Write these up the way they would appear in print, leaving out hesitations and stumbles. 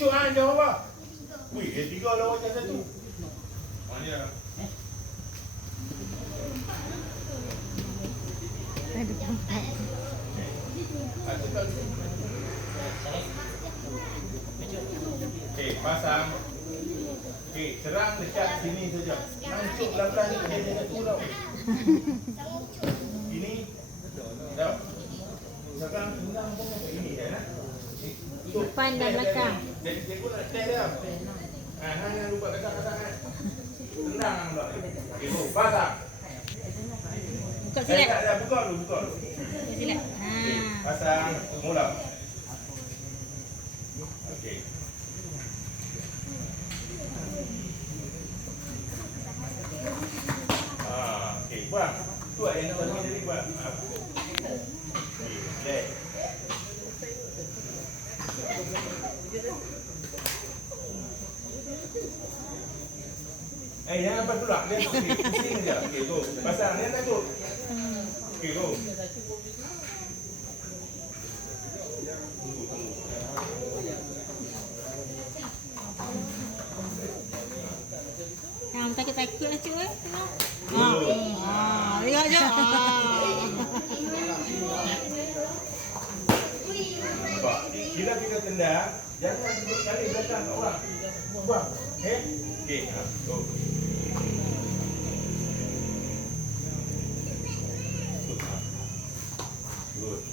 Cuk ah jawab apa? Wih, dia 3 lawan yang 1. Mana? Okey, pasang. Okey, serang dekat sini saja. Nancuk belakang ni dia jangan turun. Ini dah. Sekarang tendang pun macam ini kan? Depan dan belakang. Jadi cikgu nak test dia. Jangan lupa kata-kata kan. Tendang pula. Okey, pasang. Buka silat. Dah buka dulu, buka dulu. Buka silat. Pasang, mula. Okey. Okey, buang. Tu yang nak bagi tadi buang. Okey, jangan lepas tulak. Dia pusing je. Okey, go. Pasang, dia takut. Okey, go. Jangan takut-takut lah cik. Lihat je. Nampak? Kira kita tendang, jangan duduk kali belakang kat orang. Buang. Okey, go. Good.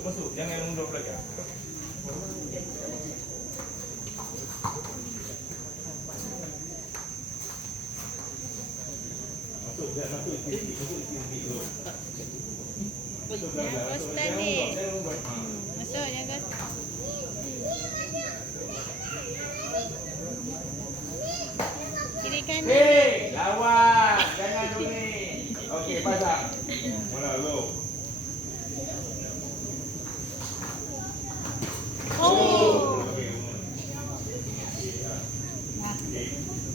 Masuk. Jangan mundur belakang. Masuk sikit dulu. Jaga stand ni. Masuk, jaga. Kiri kanan. Hei, lawan. Jangan duri. Okey, pasang. Mula low. Oh. Okey.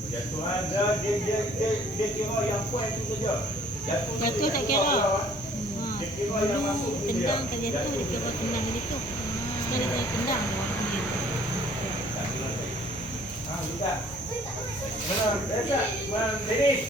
Jatuhan dia kira yang point tu saja. Jatuh tak kira. Dia kira yang masuk tu je. Tendang tak jatuh, dia kira tendang dia tu. Sekali dia tendang. Lihat. Mana? Lihat. Mana? Finish.